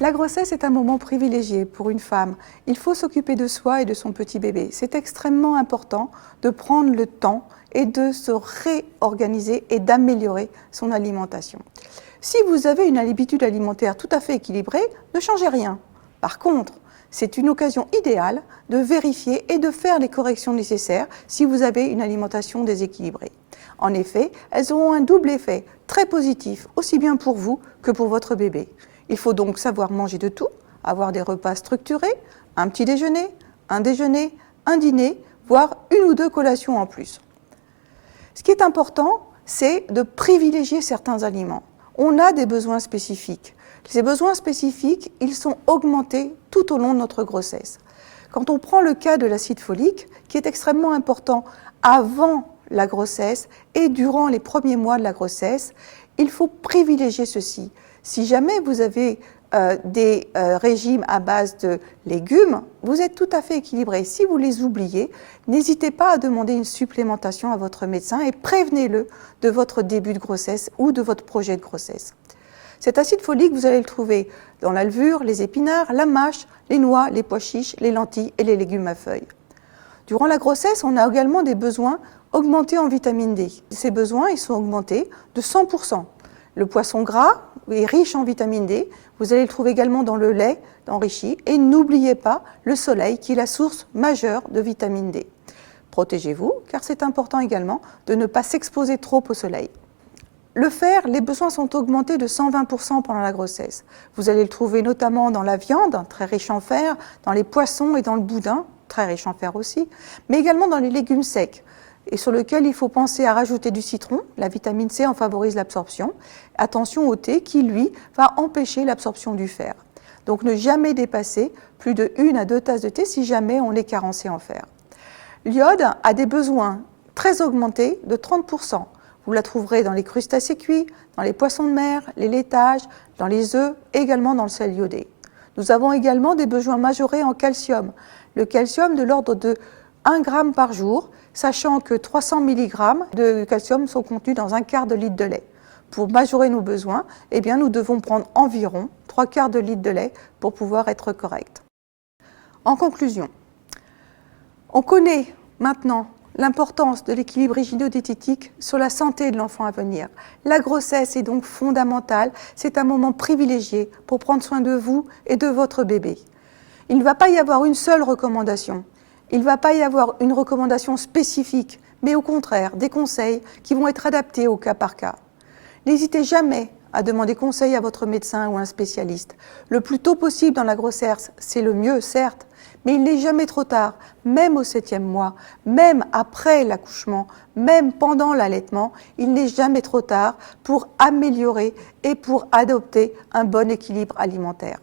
La grossesse est un moment privilégié pour une femme. Il faut s'occuper de soi et de son petit bébé. C'est extrêmement important de prendre le temps et de se réorganiser et d'améliorer son alimentation. Si vous avez une habitude alimentaire tout à fait équilibrée, ne changez rien. Par contre, c'est une occasion idéale de vérifier et de faire les corrections nécessaires si vous avez une alimentation déséquilibrée. En effet, elles auront un double effet très positif, aussi bien pour vous que pour votre bébé. Il faut donc savoir manger de tout, avoir des repas structurés, un petit déjeuner, un dîner, voire une ou deux collations en plus. Ce qui est important, c'est de privilégier certains aliments. On a des besoins spécifiques. Ces besoins spécifiques, ils sont augmentés tout au long de notre grossesse. Quand on prend le cas de l'acide folique, qui est extrêmement important avant la grossesse et durant les premiers mois de la grossesse, il faut privilégier ceci. Si jamais vous avez des régimes à base de légumes, vous êtes tout à fait équilibré. Si vous les oubliez, n'hésitez pas à demander une supplémentation à votre médecin et prévenez-le de votre début de grossesse ou de votre projet de grossesse. Cet acide folique, vous allez le trouver dans la levure, les épinards, la mâche, les noix, les pois chiches, les lentilles et les légumes à feuilles. Durant la grossesse, on a également des besoins augmentés en vitamine D. Ces besoins, ils sont augmentés de 100%. Le poisson gras est riche en vitamine D. Vous allez le trouver également dans le lait enrichi. Et n'oubliez pas le soleil qui est la source majeure de vitamine D. Protégez-vous, car c'est important également de ne pas s'exposer trop au soleil. Le fer, les besoins sont augmentés de 120% pendant la grossesse. Vous allez le trouver notamment dans la viande, très riche en fer, dans les poissons et dans le boudin, très riche en fer aussi, mais également dans les légumes secs, et sur lequel il faut penser à rajouter du citron. La vitamine C en favorise l'absorption. Attention au thé qui, lui, va empêcher l'absorption du fer. Donc ne jamais dépasser plus de 1 à 2 tasses de thé si jamais on est carencé en fer. L'iode a des besoins très augmentés de 30%. Vous la trouverez dans les crustacés cuits, dans les poissons de mer, les laitages, dans les œufs et également dans le sel iodé. Nous avons également des besoins majorés en calcium. Le calcium de l'ordre de 1 g par jour, sachant que 300 mg de calcium sont contenus dans 1/4 de litre de lait. Pour majorer nos besoins, eh bien, nous devons prendre environ 3/4 de litre de lait pour pouvoir être corrects. En conclusion, on connaît maintenant l'importance de l'équilibre hygiéno-diététique sur la santé de l'enfant à venir. La grossesse est donc fondamentale, c'est un moment privilégié pour prendre soin de vous et de votre bébé. Il ne va pas y avoir une seule recommandation, il ne va pas y avoir une recommandation spécifique, mais au contraire, des conseils qui vont être adaptés au cas par cas. N'hésitez jamais à demander conseil à votre médecin ou un spécialiste. Le plus tôt possible dans la grossesse, c'est le mieux, certes, mais il n'est jamais trop tard, même au 7e mois, même après l'accouchement, même pendant l'allaitement, il n'est jamais trop tard pour améliorer et pour adopter un bon équilibre alimentaire.